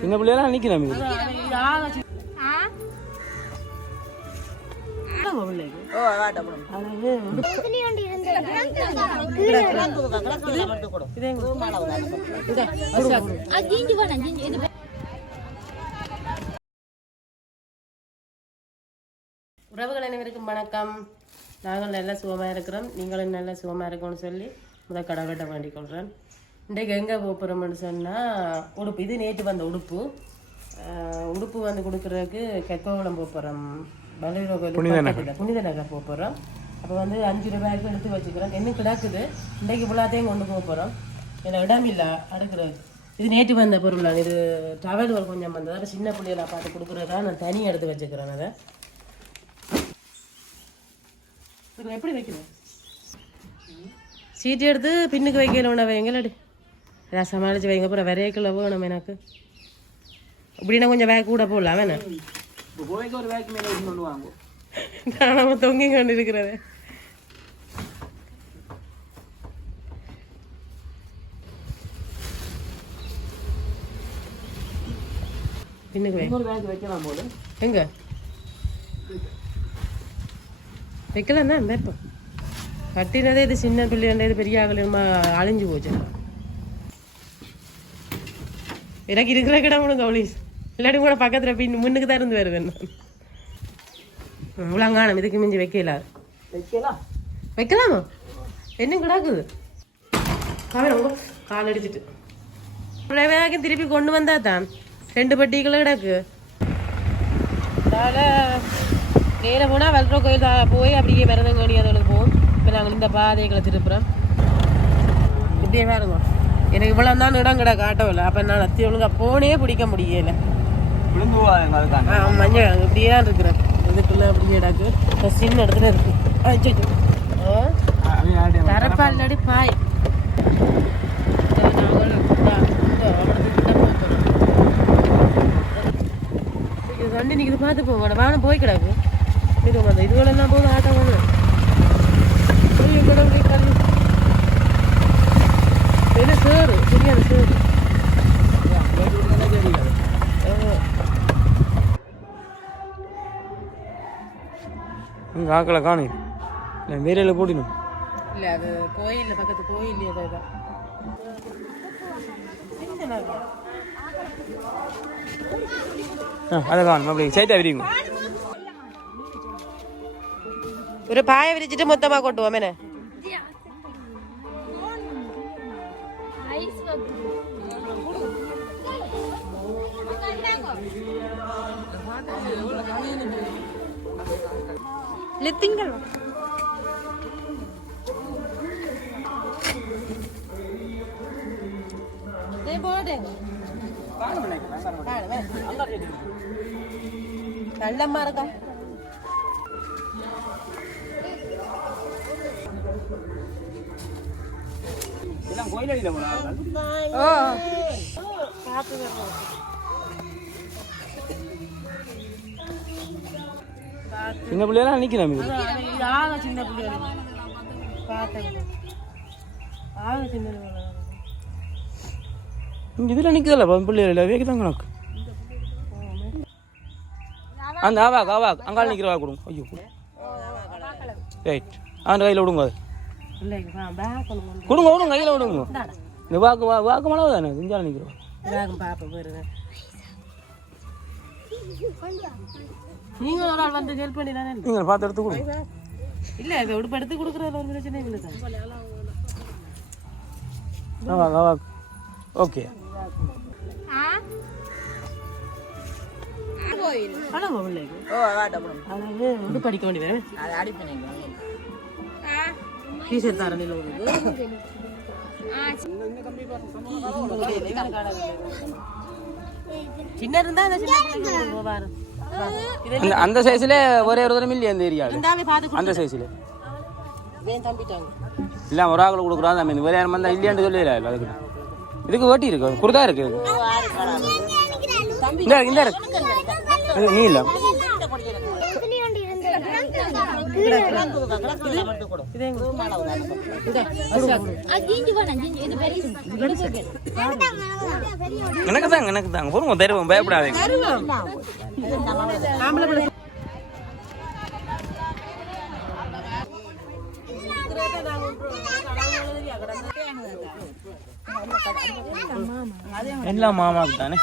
சின்ன பிள்ளையெல்லாம் நிக்கிறேன். உறவுகள் அனைவருக்கும் வணக்கம். நாங்கள் நல்லா சுகமாக இருக்கிறோம், நீங்களும் நல்லா சுகமாக இருக்கணும்னு சொல்லி முதல் கடவுள்கிட்ட வேண்டிக் கொள்கிறேன். இன்றைக்கு எங்கே போகிறோம்னு சொன்னால் உடுப்பு, இது நேற்று வந்த உடுப்பு வந்து கொடுக்குறதுக்கு கெக்கோவளம் போகிறோம். புனித நகர் போகிறோம். அப்போ வந்து 5 ரூபாய்க்கு எடுத்து வச்சுக்கிறோம். என்ன கிடக்குது இன்றைக்கு ஃபுல்லாத்தையும் கொண்டு போகிறோம். ஏன்னா இடம் இல்லை அடுக்கிறது. இது நேற்று வந்த பொருள் தான். இது டவல் கொஞ்சம் வந்தது. அப்போ சின்ன பிள்ளைகளை பார்த்து கொடுக்குறதா நான் தனியாக எடுத்து வச்சுக்கிறேன். அதை எப்படி வைக்கணும்? சீட்டு எடுத்து பின்னுக்கு வைக்கணும். வைங்களடி ஏதாவது சமாளித்து வைங்க. அப்புறம் விரைக்கில் வேணும் எனக்கு. இப்படின்னா கொஞ்சம் பேக் கூட போடலாம் வேணா. நம்ம தொங்கி கொண்டு இருக்கிறத பின்னுக்கு வைக்கலாம் போது எங்க வைக்கலாம் தான் மேப்போம். கட்டினதே இது சின்ன பிள்ளை இது பெரிய ஆகலமா அழிஞ்சு போச்சு. எனக்கு இருக்கிற கிடம் ஒன்று கவுளீஸ் இல்லாட்டி கூட பக்கத்தில் பின் முன்னுக்கு தான் இருந்து வருவேன். இவ்வளோங்கானம் இதுக்கு மிஞ்சி வைக்கலாமா? என்ன கிடாக்குது கால் அடிச்சுட்டு வேகம் திருப்பி கொண்டு வந்தா தான் 2 பட்டிகளை கிடக்கு. அதனால் மேலே போனால் வல்ற கோயில் போய் அப்படியே விரதங்கோடி அதோட போவோம். இப்போ நாங்கள் இந்த பாதைகளை திருப்புறோம். இப்படியே வேறுங்க. எனக்கு இவ்வளோ தான் இடம் கிடக்கு ஆட்டோவில். அப்போ நான் அத்தி ஒழுங்கா போனே பிடிக்க முடியலை. மஞ்சள் இப்படியே தான் இருக்கிறேன். இதுக்குள்ள அப்படியே கிடக்கு. சின்ன இடத்துல இருக்கு. தரப்பால் நடி பாய் வண்டி நிற்கிது பார்த்து போங்க. வானம் போய் கிடக்கு. இது இதுவெல்லாம் போகுது ஆட்டோ போகுது. என்ன சேரு தெரியாது சேரு. ஆக்களை காணும் இல்லை வேறையில் போட்டினும் இல்லை. அது கோயில் பக்கத்து கோயில் ஏதாவது அதை காணும். அப்படி சைட்டா விரிங்க. ஒரு பாயை விரிச்சிட்டு மொத்தமாக கொட்டுவோம். என்ன திங்கள் நல்லம்மா இருக்கா? சின்ன பிள்ளையெல்லாம் நிக்கிறேன். சின்ன பிள்ளை இதுல நிக்கல பிள்ளைகள் வேகதான் கணக்கு. அந்த ஆவாக் அங்கால நிக்கிற வா கொடுங்க. ஐயோ ரைட் அந்த கையில் விடுங்க. அது கொடுங்க விடுங்க கையில் விடுங்க. இந்த வாக்கு மழை தானே செஞ்சால நிற்கிறோம். நீங்கள் ஒரு ஆள் வந்து ஹெல்ப் பண்ணி தானே நீங்கள் பார்த்து எடுத்து கொடுங்க. இல்லை இப்போ உடுப்பு எடுத்து கொடுக்குறது ஒரு பிரச்சனை இல்லை சார். ஓகே படிக்க வேண்டிய டீஷர்ட் தரணில் சின்ன இருந்தா அந்த சைஸ்ல ஒரே ஒரு தடவை மில்லி அந்த ஏரியா அந்த சைஸ்ல இல்ல ஒரு ஆக்கள் கொடுக்குறாங்க. வேற யாரும் வந்தா இல்லையான்னு சொல்லல. அதுக்கு இதுக்கு ஓட்டி இருக்கு குருதா இருக்கு. இந்த இருக்கு நீ இல்ல எனக்கு தாங்க போடுங்க தருவோம் பயப்படாதீங்க. எல்லாம் மாமாவுக்கு தானே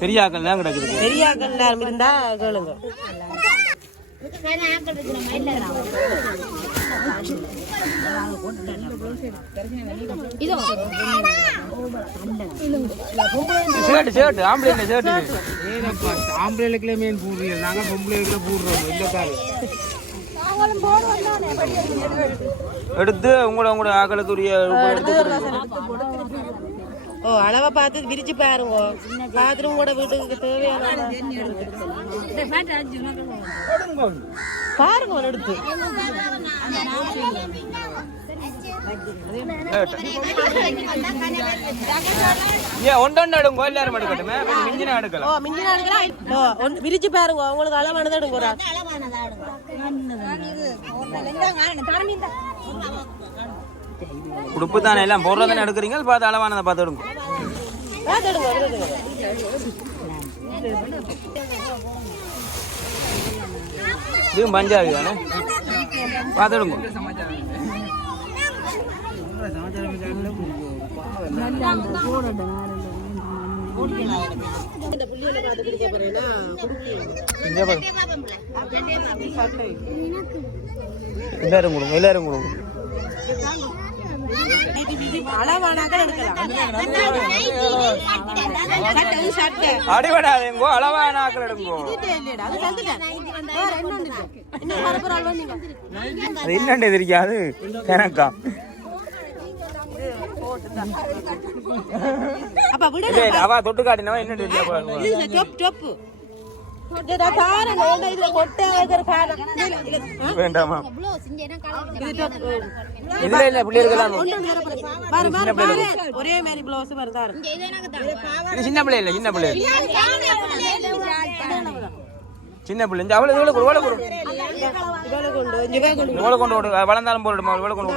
பெரியாக்கள் தான் கிடக்குது. பெரியாக்கள் இருந்தா கேளுங்க. ஷர்ட் ஆம்பளை ஷர்ட் ஆம்பளைக்குள்ள மீன் போடுறீங்க, நாங்க பொம்பளைக்குள்ள போடுறோம். எடுத்து உங்களோட ஆக்களுக்குரிய அளவை பார்த்து விரிச்சு பாருங்க. பாத்ரூம் கூட வீட்டுக்கு தேவையான பாருங்க எடுத்து ஒன்று எடுங்க. எல்லாரும் எடுக்கட்டுமே, மிஞ்சினா எடுக்கலாம். விரிச்சு பாருங்க, உங்களுக்கு அளவானது எடுங்க. உடுப்பு தானே எல்லாம் போடுறதானே எடுக்கிறீங்க, பார்த்து அளவானதை பார்த்து எடுங்க. இதுவும் பஞ்சாபி தானே, பார்த்து எடுங்க. எல்லாரும் கொடுங்க, எல்லாரும் கொடுங்க. அடிபடாதேங்கோ, அளவான ஆக்கள் எடுங்கோ. அது என்னண்டு தெரியாது எனக்கா. அவ தொட்டு காட்டினவா என்ன வேண்டாமா? இதுல இல்ல பிள்ளைகள் ஒரே மாதிரி பிளவுஸ் வருதாரு. சின்ன பிள்ளை இல்ல, சின்ன பிள்ளை சின்ன பிள்ளை அவளை இவ்வளவு கொண்டு வளர்ந்தாலும் போடுமா, இவ்வளவு கொண்டு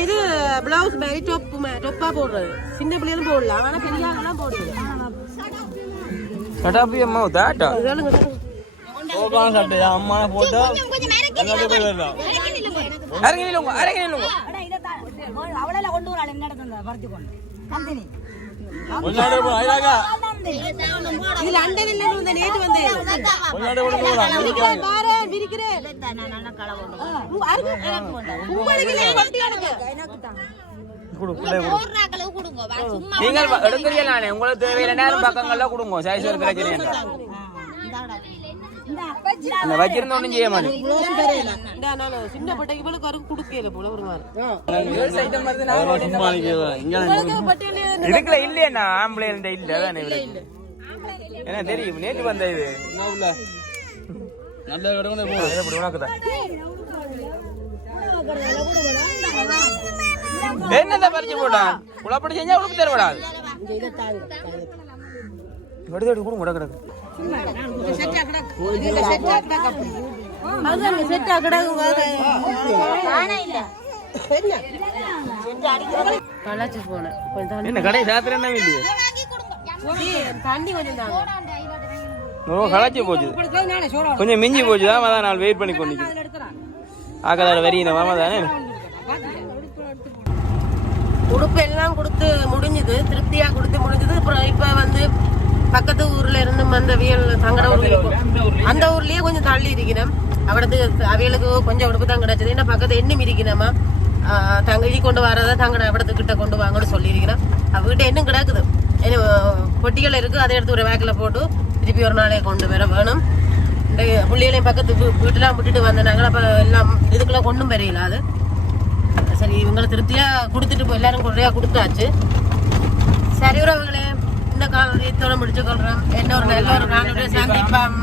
இது பிளவுஸ் மாதிரி டொப்பா போடுறது. சின்ன பிள்ளைகளும் போடலாம், ஆனா பெரியாங்கெல்லாம் போடுறது. அம்மா போட்டோ நீங்கள் எடுக்கிறீங்களே, உங்களுக்கு தேவையான நேரம் பக்கங்கள்ல கொடுங்க. சைஸ் வச்சிருந்த ஒன்றும் செய்ய மாட்டேன். இதுக்குள்ள இல்லையா ஆம்பளை இல்ல அதான் என்ன தெரியும். நேற்று வந்த இது என்னதான் பறிச்சு போட்டான். குழப்படி செஞ்சா உடுப்பு தரப்படாது. எடுத்து கூட முட கிடக்கு. என்ன கடை சாத்திரம் என்ன இல்லையே, தண்ணி கொஞ்சம் களைச்சி போச்சு, கொஞ்சம் மிஞ்சி போச்சு தான். அதான் நான் வெயிட் பண்ணி கொண்டு ஆக்கதார வரியினமா தானே. உடுப்பு எல்லாம் கொடுத்து முடிஞ்சது, திருப்தியா கொடுத்து முடிஞ்சது. அப்புறம் இப்ப வந்து பக்கத்து ஊர்ல இருந்து வந்த தங்கட ஊர்ல, அந்த ஊர்லயே கொஞ்சம் தள்ளி இருக்கணும். அவடத்து அவைகளுக்கு கொஞ்சம் உடுப்பு தான் கிடைச்சது. ஏன்னா பக்கத்து எண்ணம் இருக்கணுமா, தங்கி கொண்டு வரதை தங்கட அவடத்துக்கிட்ட கொண்டு வாங்கன்னு சொல்லியிருக்கிறேன். அவகிட்ட இன்னும் கிடக்குது, பொட்டிகள் இருக்கு. அதை எடுத்து ஒரு வேக்கில் போட்டு திருப்பி ஒரு நாளே கொண்டு வர வேணும். இந்த பிள்ளைகளையும் பக்கத்து வீட்டுலாம் விட்டுட்டு வந்தாங்க. அப்ப எல்லாம் இதுக்கெல்லாம் கொண்டும் வரையில. அது சரி, இவங்களை திருப்தியா கொடுத்துட்டு எல்லாரும் குறையா கொடுத்தாச்சு. சரி உறவுகளே, இந்த காலத்தோட முடிச்சு கொள்றோம். இன்னொரு நல்ல ஒரு காலோட சந்திப்போம்.